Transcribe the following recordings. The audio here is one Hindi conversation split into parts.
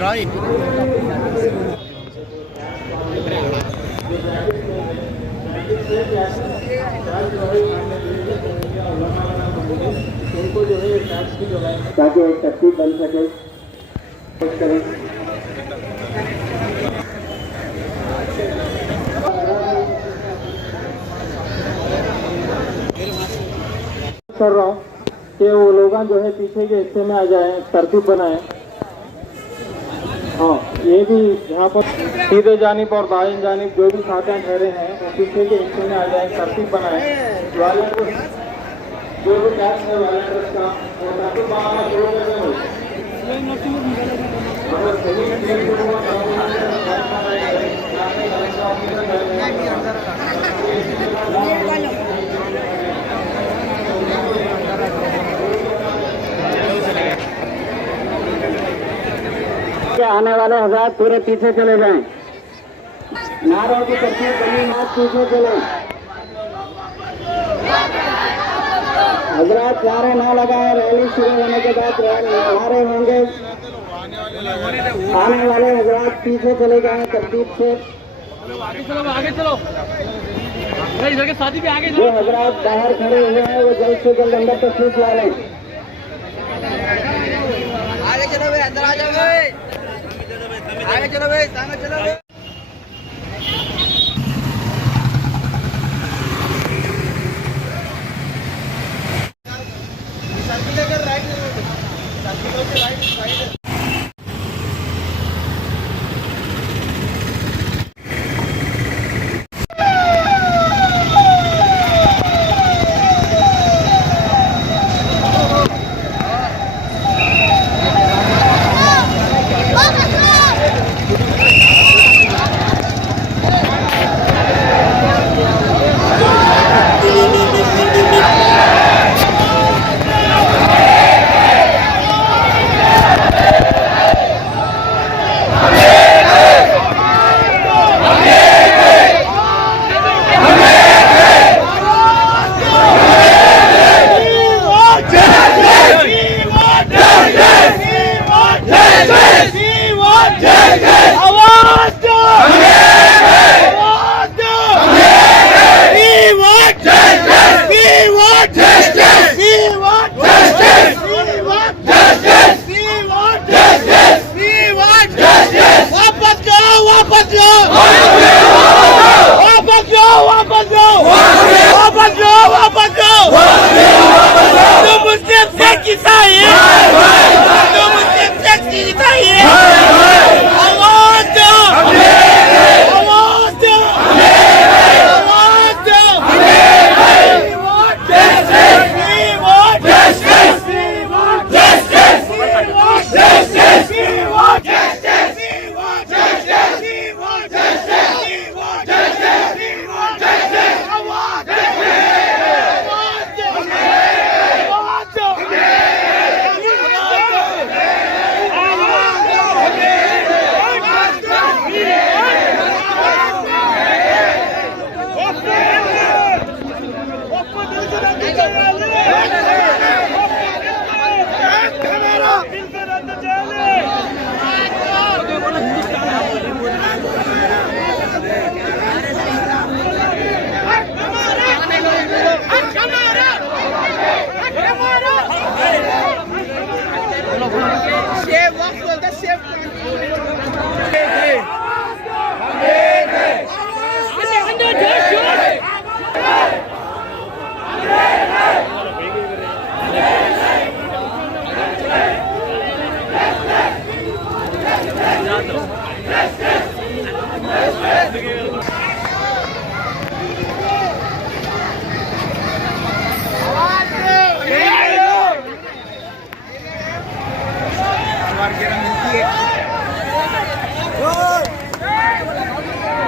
right. ताकि एक तरतीब बन सके। कर रहा हूँ कि वो लोग जो है पीछे के हिस्से में आ जाए, तरतीब बनाए। हाँ, ये भी यहाँ पर सीधे जानिब और दाएं जानिब जो भी खाते ठहरे हैं वो पीछे के हिस्से में आ जाए, तरतीब बनाए। जो भी टैक्स है वॉलंटियर्स का वो तरतीब बनाना शुरू कर दें। आने वाले हज़रात पूरे पीछे चले जाएं। नारों की तरतीब बनी, नाच पीछे चले। हज़रात नारे ना लगाए, रैली शुरू होने के बाद नारे होंगे। आने वाले हज़रात पीछे चले जाएं तरतीब से। आगे चलो इधर के साथी भी आगे जो हज़रात बाहर खड़े हुए हैं वो जल्द से जल्द अंदर तशरीफ ला लें। आगे चलो भाई, अंदर आ जाओ भाई। आगे चलो भाई, सामने चलो भाई।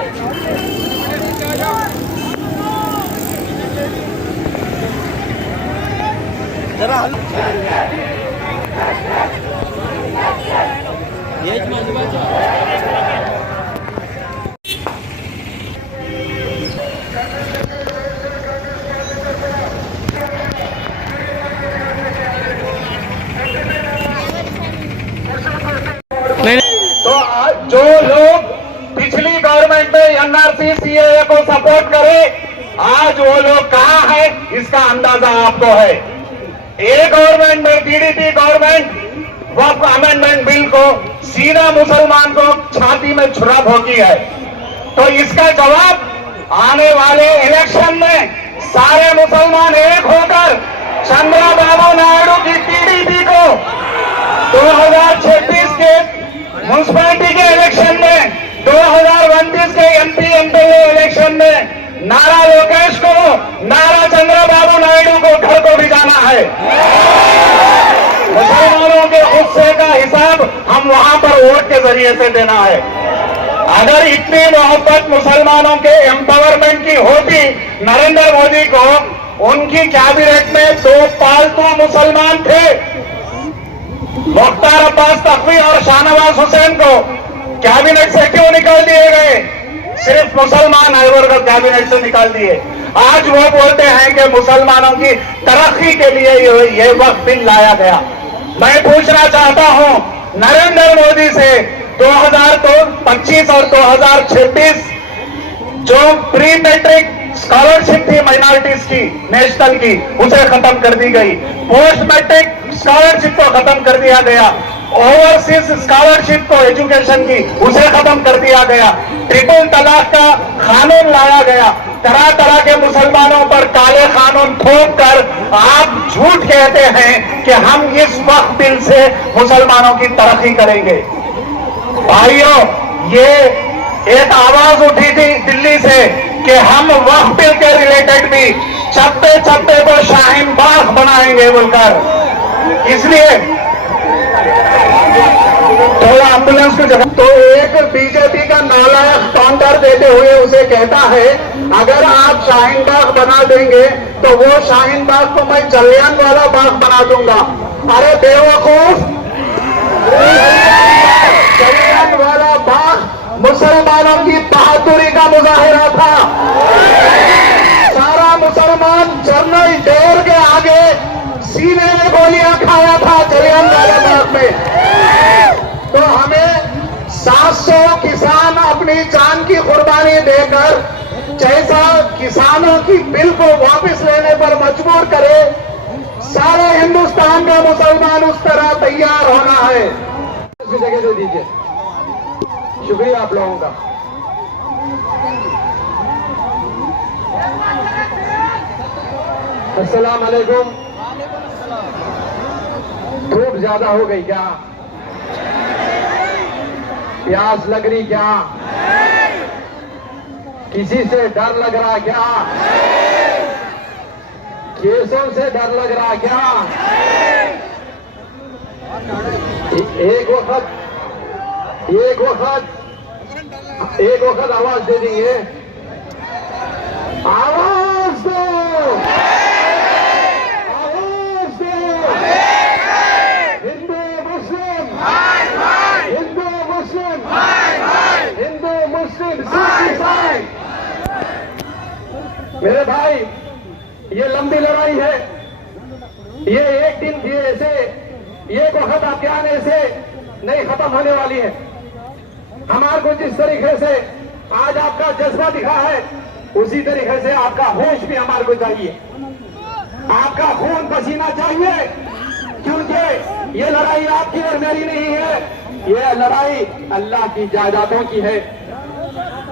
तो आज जो लोग पिछली गवर्नमेंट में एनआरसी सीएए को सपोर्ट करे, आज वो लोग कहाँ है इसका अंदाजा आपको है। एक गवर्नमेंट में टीडीपी गवर्नमेंट वक्फ अमेंडमेंट बिल को सीधा मुसलमान को छाती में छुरा भोंकी है। तो इसका जवाब आने वाले इलेक्शन में सारे मुसलमान एक होकर चंद्रबाबू नायडू की टीडीपी को 2026 के म्यूनिसिपैलिटी के इलेक्शन में, 2029 के एमपी एमपीए इलेक्शन में नारा लोकेश को, नारा चंद्रबाबू नायडू को घर को भिजाना है। मुसलमानों के गुस्से का हिसाब हम वहां पर वोट के जरिए से देना है। अगर इतनी मोहब्बत मुसलमानों के एम्पावरमेंट की होती नरेंद्र मोदी को, उनकी कैबिनेट में 2 पालतू मुसलमान थे, मुख्तार अब्बास तकवी और शाहनवाज हुसैन को कैबिनेट से क्यों निकाल दिए गए? सिर्फ मुसलमान आइवर को कैबिनेट से निकाल दिए। आज वो बोलते हैं कि मुसलमानों की तरक्की के लिए ये वक्त बिल लाया गया। मैं पूछना चाहता हूं नरेंद्र मोदी से, 2025 और 2026 जो प्री मैट्रिक स्कॉलरशिप थी माइनॉरिटीज की, नेशनल की, उसे खत्म कर दी गई। पोस्ट मैट्रिक स्कॉलरशिप को खत्म कर दिया गया। ओवरसीज स्कॉलरशिप को एजुकेशन की, उसे खत्म कर दिया गया। ट्रिपल तलाक का कानून लाया गया। तरह तरह के मुसलमानों पर काले कानून थोप कर आप झूठ कहते हैं कि हम इस वक्त बिल से मुसलमानों की तरक्की करेंगे। भाइयों, ये एक आवाज उठी थी दिल्ली से कि हम वक्त बिल के रिलेटेड भी चप्पे चप्पे को शाहीन बाग बनाएंगे बोलकर। इसलिए थोड़ा एम्बुलेंस को जगह, तो एक बीजेपी का नालायक काउंटर देते हुए उसे कहता है अगर आप शाहीन बाग बना देंगे तो वो शाहीन बाग को मैं जलियान वाला बाग बना दूंगा। अरे बेवकूफ, जलियान वाला बाग मुसलमानों की बहादुरी का मुजाहिरा था। सारा मुसलमान जनरल डायर के आगे सीने में गोलियां खाया था जलियांवाला बाग में। तो हमें 700 किसान अपनी जान की कुर्बानी देकर जैसा किसानों की बिल को वापस लेने पर मजबूर करे, सारे हिंदुस्तान का मुसलमान उस तरह तैयार होना है। उसकी जगह दे दीजिए। शुक्रिया आप लोगों का। अस्सलाम वालेकुम। धूप ज्यादा हो गई क्या? प्यास लग रही क्या? किसी से डर लग रहा क्या? केसों से डर लग रहा क्या? एक वक्त आवाज दे देंगे। आवाज दो, आवाज दो। हिंदू मुस्लिम, हिंदू मुस्लिम, हिंदू मुस्लिम, सिख ईसाई। मेरे भाई, ये लंबी लड़ाई है। ये एक दिन दिए से, एक वक्त आपके आने से नहीं खत्म होने वाली है। हमारे को जिस तरीके से आज आपका जज्बा दिखा है, उसी तरीके से आपका होश भी हमारे को चाहिए। आपका खून पसीना चाहिए, क्योंकि ये लड़ाई आपकी और मेरी नहीं है। ये लड़ाई अल्लाह की जायदादों की है।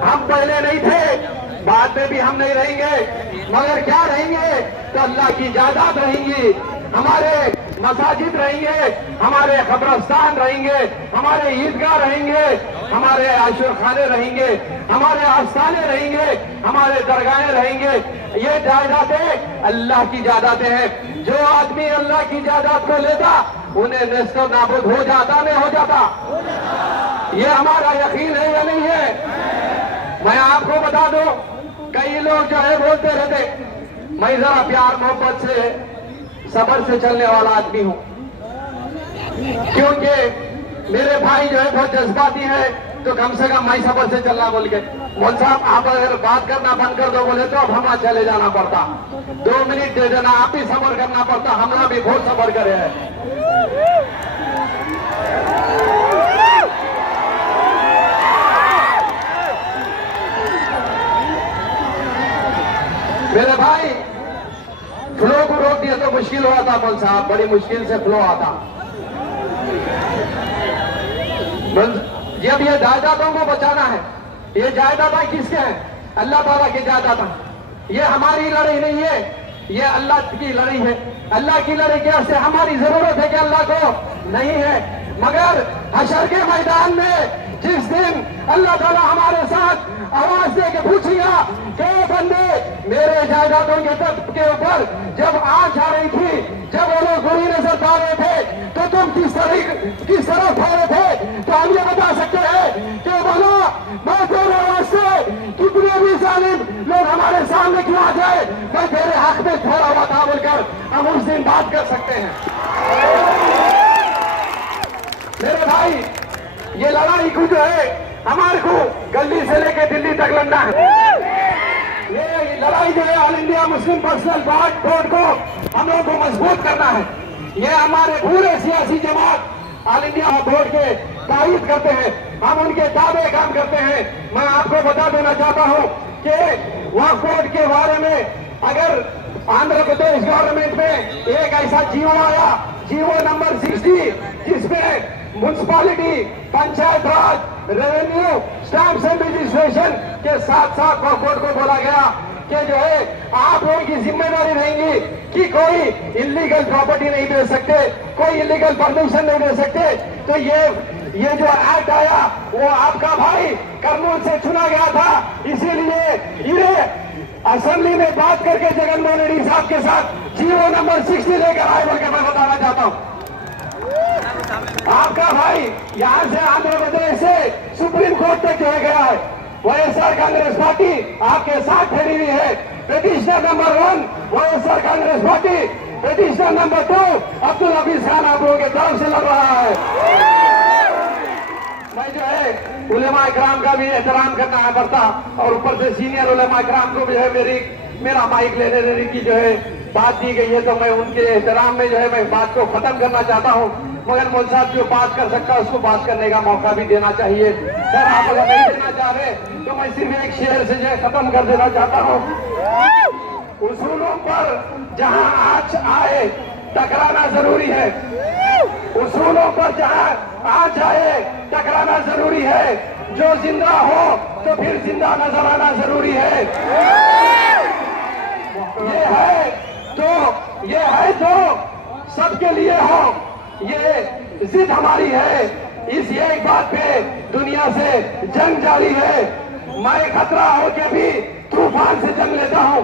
हम पहले नहीं थे, बाद में भी हम नहीं रहेंगे, मगर क्या रहेंगे तो अल्लाह की जायदाद रहेंगी। हमारे मसाजिद रहेंगे, हमारे कब्रस्तान रहेंगे, हमारे ईदगाह रहेंगे, हमारे आशुर खाने रहेंगे, हमारे आस्थाने रहेंगे, हमारे दरगाहें रहेंगे। ये जायदादें अल्लाह की जायदादें हैं। जो आदमी अल्लाह की जायदाद को लेता, उन्हें नेस्तो नाबूद हो जाता, नहीं हो जाता। ये हमारा यकीन है या नहीं है? मैं आपको बता दूं, कई लोग जो है बोलते रहते, मैं जरा प्यार मोहब्बत से सबर से चलने वाला आदमी हूं, क्योंकि मेरे भाई जो है बहुत जज्बाती है, तो कम से कम मैं सबर से चलना बोल के। मौलवी साहब आप अगर बात करना बंद कर दो बोले तो अब हमारा चले जाना पड़ता, 2 मिनट दे देना, आप भी सबर करना पड़ता, हमला भी बहुत सबर करे है। मेरे भाई फ्लो को रोक दिया तो मुश्किल हुआ था मौलवी साहब, बड़ी मुश्किल से फ्लो आता। जब ये जायदादों को बचाना है, ये जायदाद किसके हैं? अल्लाह ताला की जायदाद। ये हमारी लड़ाई नहीं है, ये अल्लाह की लड़ाई है। अल्लाह की लड़ाई के से हमारी जरूरत है कि अल्लाह को नहीं है, मगर हशर के मैदान में जिस दिन अल्लाह ताला हमारे साथ आवाज दे के पूछेगा कि बंदे मेरे जायदादों के ऊपर जब आग आ रही थी, जब वो लोग बुरी नजर पा रहे थे, तो तुम किस तरह खा रहे थे, तो हम ये बता सकते हैं कि बोलो मैं तेरे वास्ते कितने भी जालिम लोग हमारे सामने क्यों आ जाए, मैं तेरे हक में खड़ा हुआ था बोलकर हम उस दिन बात कर सकते हैं। मेरे भाई ये लड़ाई को जो है हमारे को गली से लेकर दिल्ली तक लड़ना है। ये लड़ाई जो है all India Muslim personal board को हम लोगों को मजबूत करना है। ये हमारे पूरे सियासी जमात ऑल इंडिया बोर्ड के तारीफ करते हैं, हम उनके दावे काम करते हैं। मैं आपको बता देना चाहता हूं कि वक्फ बोर्ड के बारे में अगर आंध्र प्रदेश गवर्नमेंट में एक ऐसा जीवो आया, जीवो नंबर 60, जिसमें municipality, panchayat Raj, revenue, stamps and registration के साथ साथ वक्फ बोर्ड को बोला गया कि जो है आप लोगों की जिम्मेदारी रहेंगी कि कोई इलीगल प्रॉपर्टी नहीं दे सकते, कोई इलीगल परमिशन नहीं दे सकते। तो ये जो एक्ट आया वो आपका भाई कर्नूल से चुना गया था, इसीलिए इन्हें असेंबली में बात करके जगनमोहन रेड्डी साहब के साथ जीवो नंबर 60 लेकर आए बोल के मैं बताना चाहता हूं। आपका भाई यहां से आंध्र प्रदेश से सुप्रीम कोर्ट तक जो गया है, वाईएसआर कांग्रेस पार्टी आपके साथ खड़ी हुई है। Petitioner number 1 YSR Congress party, petitioner number 2 Abdul Hafeez Khan आप लोगों के तरफ से लड़ रहा है। मैं जो है उलेमा इकराम का भी एहतराम करना पड़ता, और ऊपर से सीनियर उलेमा इकराम को भी है मेरा माइक लेने देने की जो है बात दी गई है, तो मैं उनके एहतराम में जो है मैं बात को खत्म करना चाहता हूं। मगर मौलवी साहब जो बात कर सकता है उसको बात करने का मौका भी देना चाहिए। सर आप अगर नहीं देना चाह रहे तो मैं सिर्फ एक शेर से जो है खत्म कर देना चाहता हूं। उसूलों पर जहां आज आए टकराना जरूरी है, उसूलों पर जहां आज आए टकराना जरूरी है, जो जिंदा हो तो फिर जिंदा नजर आना जरूरी है। ये है तो सबके लिए हो, ये जिद हमारी है। इस एक बात पे दुनिया से जंग जारी है। मैं खतरा होके भी तूफान से जंग लेता हूँ,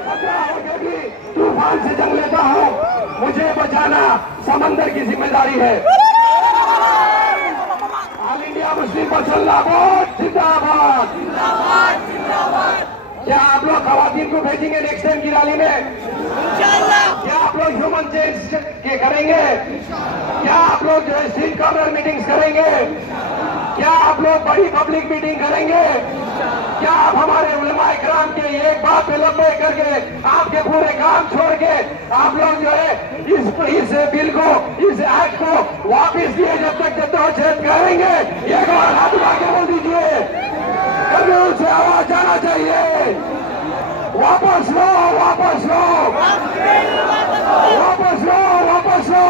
खतरा होके भी तूफान से जंग लेता हूँ। मुझे बचाना समंदर की जिम्मेदारी है। All India Muslim personal board जिंदाबाद। क्या आप लोग खवातीन को भेजेंगे नेक्स्ट टाइम की रैली में? क्या आप लोग ह्यूमन चेंज के करेंगे? क्या आप लोग जो है स्ट्रीट कॉर्नर मीटिंग्स करेंगे? क्या आप लोग बड़ी पब्लिक मीटिंग करेंगे? क्या आप हमारे उलेमा इकराम के एक बात पे लंबे करके आपके पूरे काम छोड़ के आप लोग जो है इस बिल को, इस एक्ट को वापिस दिए जब तक जद्दोजहद करेंगे? एक बार हाथ उठा के बोल दीजिए, कर्नूल से आवाज जाना चाहिए। वापस लो, वापस लो, वापस लो, वापस लो।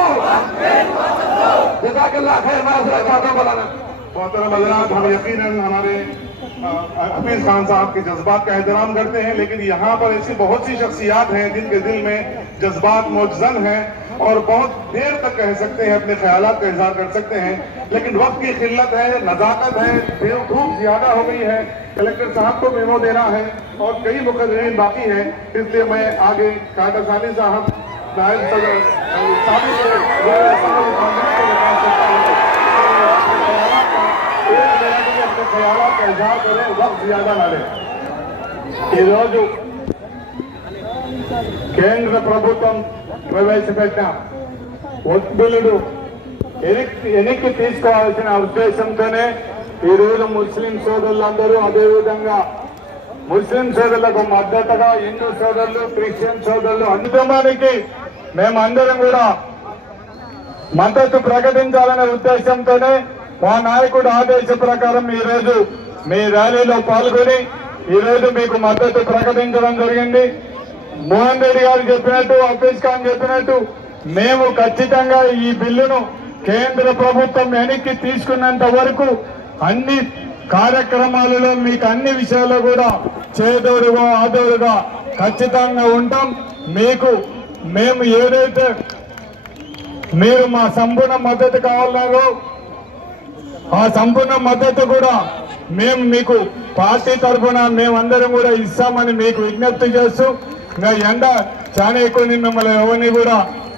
जज़ाकल्लाह खैर। मैं चाहता हूँ बोलाना मोहतरम हज़रात, हम यकीनन हमारे हफीज खान साहब के जज्बात का एहतराम करते हैं, लेकिन यहाँ पर ऐसी बहुत सी शख्सियात हैं जिनके दिल में जज्बात मौजूद हैं और बहुत देर तक कह सकते हैं, अपने ख्यालात का इजहार कर सकते हैं, लेकिन वक्त की किल्लत है, नजाकत है, बेवकूफ ज्यादा हो गई है। कलेक्टर साहब को मेमो देना है और कई मुकर्रीन बाकी हैं, इसलिए मैं आगे कायदा सानी साहब नायब सदर साबिक ख्यालात का इजहार करें, वक्त ज्यादा न लें। ఈరోజు కేంద్ర ప్రభుత్వం ప్రవేశపెట్టిన ఒత్తిళ్లు వెనక్కి తీసుకోవాల్సిన ఉద్దేశంతోనే ఈరోజు ముస్లిం సోదరులందరూ, అదేవిధంగా ముస్లిం సోదరులకు మద్దతుగా హిందూ సోదరులు, క్రిస్టియన్ సోదరులు అందుమానికి మేమందరం కూడా మద్దతు ప్రకటించాలనే ఉద్దేశంతోనే మా నాయకుడు ఆదేశ ప్రకారం ఈరోజు మీ ర్యాలీలో పాల్గొని ఈరోజు మీకు మద్దతు ప్రకటించడం జరిగింది. మోహన్ రెడ్డి గారు చెప్పినట్టు, హఫీజ్ ఖాన్ చెప్పినట్టు మేము ఖచ్చితంగా ఈ బిల్లును కేంద్ర ప్రభుత్వం వెనక్కి తీసుకున్నంత వరకు అన్ని కార్యక్రమాలలో మీకు అన్ని విషయాల్లో కూడా చేదోడుగా ఆదోడుగా ఖచ్చితంగా ఉంటాం. మేము ఏదైతే మీరు మా సంపూర్ణ మద్దతు కావాలన్నారో ఆ సంపూర్ణ మద్దతు కూడా మేము మీకు పార్టీ తరఫున మేమందరం కూడా ఇస్తామని మీకు విజ్ఞప్తి చేస్తూ, ఇంకా ఎండ చాలా ఎక్కువ మిమ్మల్ని ఎవరిని కూడా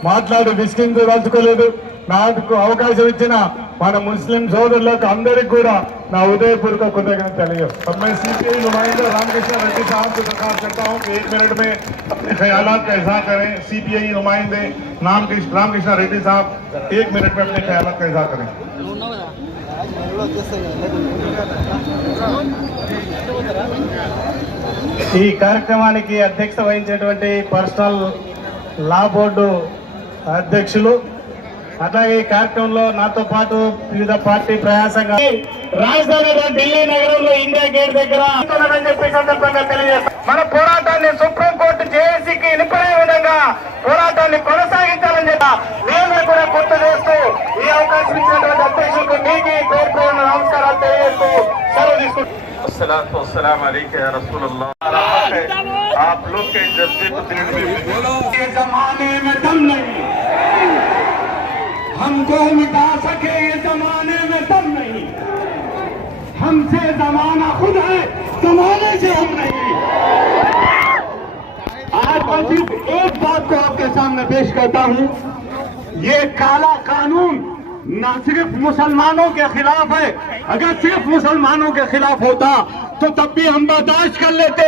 మాట్లాడి విసిగించదలుచుకోలేదు. నాకు అవకాశం ఇచ్చిన మన ముస్లిం సోదరులకు అందరికీ కూడా నా ఉదయపూర్వక కృతజ్ఞత తెలియజేస్తాను. मैं सीपीआई नुमाइंदा रामकृष्ण रेड्डी साहब से दरखास्त करता हूँ कि 1 मिनट में अपने ख्यालात का इजहार करें। सीपीआई नुमाइंदे रामकृष्ण रेड्डी साहब 1 मिनट में अपने ख्यालात का इजहार करें। ఈ కార్యక్రమానికి అధ్యక్షత వహించినటువంటి పర్సనల్ లా బోర్డు అధ్యక్షులు, అట్లాగే ఈ కార్యక్రమంలో నాతో పాటు వివిధ పార్టీ ప్రయాసంగా రాజధాని ఢిల్లీ నగరంలో ఇండియా గేట్ దగ్గర చెప్పే సందర్భంగా తెలియజేస్తాం. మన పోరాటాన్ని సుప్రీంకోర్టు జేఏసీకి వినపడే విధంగా పోరాటాన్ని కొనసాగించాలని చెప్పి మేము కూడా గుర్తు చేస్తూ ఈ అవకాశం ఇచ్చినటువంటి అధ్యక్షులకు మీకు పేరు పేరున నమస్కారాలు తెలియజేస్తూ సెలవు తీసుకుంటున్నాం. आप लोग के जज्बे को दिल में जमाने में दम नहीं, हमको मिटा सके ये जमाने में दम नहीं, हमसे जमाना खुद है, जमाने से हम नहीं। आज मैं सिर्फ एक बात को आपके सामने पेश करता हूं, ये काला कानून न सिर्फ मुसलमानों के खिलाफ है, अगर सिर्फ मुसलमानों के खिलाफ होता तो तब भी हम बर्दाश्त कर लेते।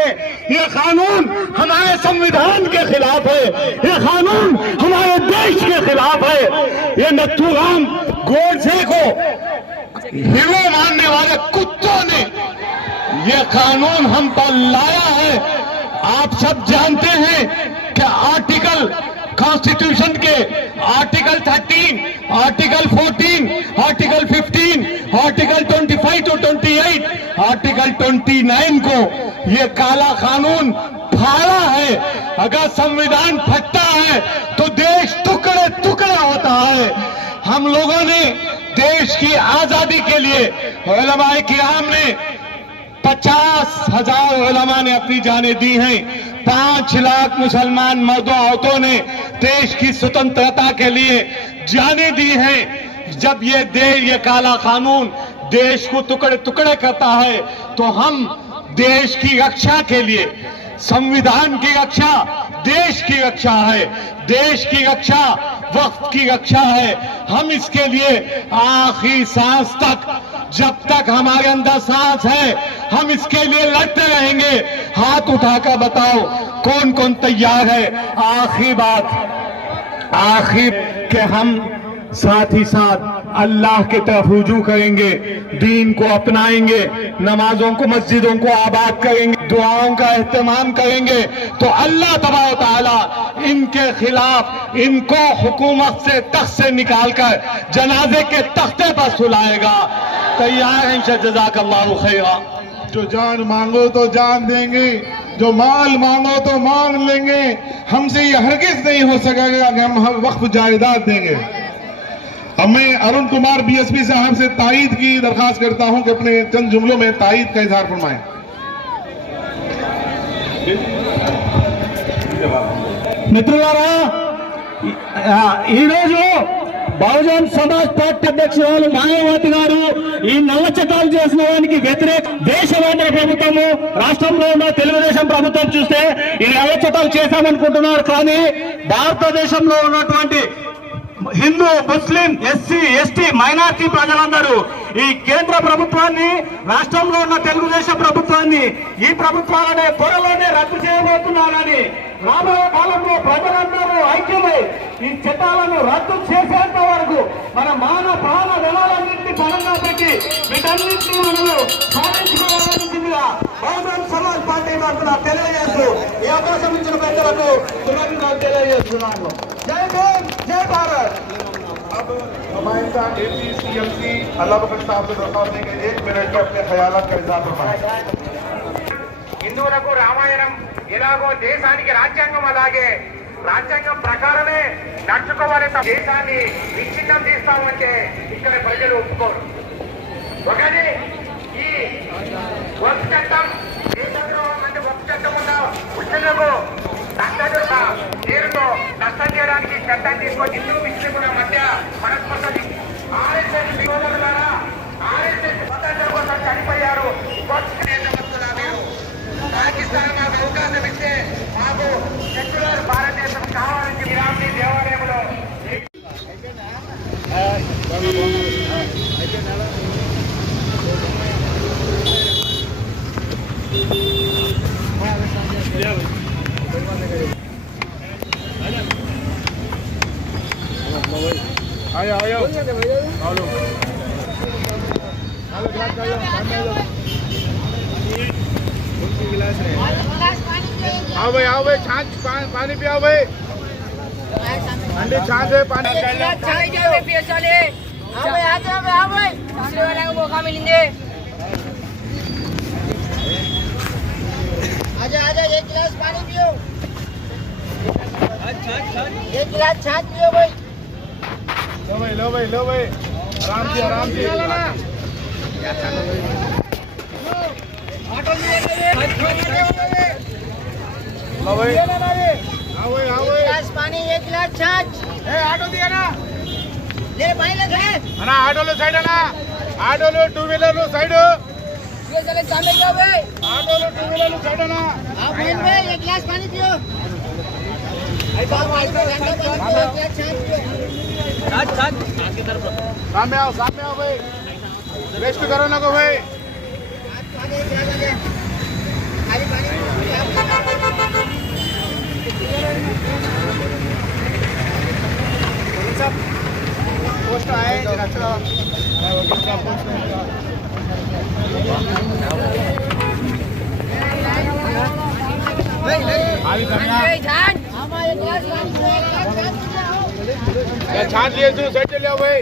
ये कानून हमारे संविधान के खिलाफ है, ये कानून हमारे देश के खिलाफ है। ये नथुराम गोडसे को हीरो मानने वाले कुत्तों ने ये कानून हम पर लाया है। आप सब जानते हैं कि आर्टिकल कॉन्स्टिट्यूशन के article 13, article 14, article 15, article 25 to 28, article 29 को ये काला कानून फाड़ा है। अगर संविधान फटता है तो देश टुकड़े टुकड़ा होता है। हम लोगों ने देश की आजादी के लिए उलमाए किराम ने 50,000 उलमा ने अपनी जानें दी हैं। 5 लाख मुसलमान मर्दों औरतों ने देश की स्वतंत्रता के लिए जानें दी हैं। जब ये काला कानून देश को टुकड़े टुकड़े करता है तो हम देश की रक्षा के लिए, संविधान की रक्षा देश की रक्षा है, देश की रक्षा वक्त की रक्षा है। हम इसके लिए आखिरी सांस तक, जब तक हमारे अंदर सांस है, हम इसके लिए लड़ते रहेंगे। हाथ उठाकर बताओ कौन कौन तैयार है। आखिरी बात, आखिर के हम साथ ही साथ अल्लाह की तरफ रुजू करेंगे, दीन को अपनाएंगे, नमाजों को मस्जिदों को आबाद करेंगे, दुआओं का एहतमाम करेंगे तो अल्लाह तबारक तआला इनके खिलाफ इनको हुकूमत से तख्त से निकालकर जनाजे के तख्ते पर सुलाएगा। तैयार हैं जज़ाकल्लाहु खैरा। जो जान मांगो तो जान देंगे, जो माल मांगो तो मांग लेंगे। हमसे ये हरगिज नहीं हो सकेगा कि हम वक्फ जायदाद देंगे। अब मैं अरुण कुमार बीएसपी साहब से तायीद की दरखास्त करता हूं कि अपने चंद जुमलों में तायीद का इजहार फरमाएं। మిత్రులారా, ఈరోజు బహుజన్ సమాజ్ పార్టీ అధ్యక్షురాలు మాయావతి గారు ఈ నల్ల చట్టాలు చేసిన వారికి వ్యతిరేక దేశవేతర ప్రభుత్వము, రాష్ట్రంలో ఉన్న తెలుగుదేశం ప్రభుత్వం చూస్తే ఈ నల్ల చట్టాలు చేశామనుకుంటున్నారు. కానీ భారతదేశంలో ఉన్నటువంటి హిందూ ముస్లిం ఎస్సీ ఎస్టీ మైనార్టీ ప్రజలందరూ ఈ కేంద్ర ప్రభుత్వాన్ని, రాష్ట్రంలో ఉన్న తెలుగుదేశం ప్రభుత్వాన్ని, ఈ ప్రభుత్వాలనే త్వరలోనే రద్దు చేయబోతున్నారని, రాబోయే కాలంలో ప్రజలందరూ ఐక్యమై ఈ చట్టాలను రద్దు చేసేంత వరకు మన మాన ప్రాణ వినాలన్నింటినీ పరంగా పెట్టి వీటన్నింటినీ మనము సాధించుకోవాల్సిందిగా బహుజన్ సమాజ్ పార్టీ తరఫున తెలియజేస్తూ ఈ అవకాశం ఇచ్చిన పెద్దలకు కృతజ్ఞతలు తెలియజేస్తున్నాను. జై భీమ్, జై భారత్. अब नुमाइंदा APCMC अल्लाह बकर साहब से दरख्वास्त है कि 1 मिनट में अपने ख्यालात का इजहार फरमाएं. హిందువులకు రామాయణం ఎలాగో దేశానికి రాజ్యాంగం అలాగే రాజ్యాంగం ప్రకారమే నడుచుకోవాలి. దేశాన్ని విచ్ఛిన్నం చేస్తామంటే ఇక్కడ ప్రజలు ఒప్పుకోరు. ఒకటి ఈ వక్ఫ్ చట్టం, దేశద్రోహం అంటే వక్ఫ్ చట్టం ఉన్న ముస్లింలకు పేరుతో నష్టం చేయడానికి చట్టం తీసుకొని హిందూ ముస్లింల మధ్య మనస్పర్ధ ఆర్ఎస్ఎస్ విరోధుల ద్వారా ఆర్ఎస్ఎస్ స్వతంత్రం కోసం చనిపోయారు. పాకిస్తాన్ మాకు అవకాశం ఇస్తే మాకు సెక్యులర్ భారతదేశం కావాలని శ్రీరాముని దేవాలయంలో आओ भाई छाछ पानी पियाओ भाई. ठंडी छाछ है, पानी मौका मिलेंगे. आजा आजा, 1 गिलास पानी पियो. 1 गिलास छाछ पियो भाई. लो भाई आराम से लो भाई. आओ 1 गिलास पानी, 1 गिलास छाछ. ऑटो दिया ना ले भाई ले गए అన్నా, ఆటోలో సైడ్ అన్నా, ఆటోలు 2 వీలర్లు సైడ్, ये चले सामने जाओ भाई. ఆటోలు 2 వీలర్లు సైడ్ అన్నా. आप भाई 1 गिलास पानी पियो. घंटा पानी पियो, 1 गिलास छाछ पियो. सामने आओ भाई, रेस्ट करो ना को भाई. खाली पानी पोस्ट आए छाछ लिए तू सेट लिया भाई.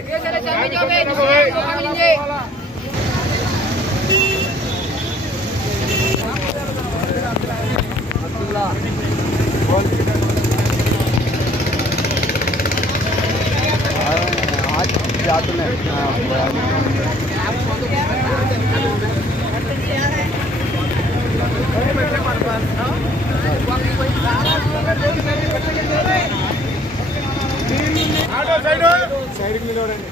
ఆటో సైడ్ నిలవడండి.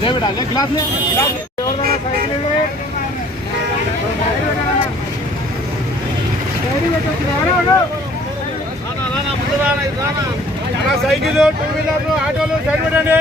ले बेटा, ले गिलास ले. साइकिल ले. సైకిల్ 2 వీలర్లు ఆటోలు సైడ్ పెట్టండి.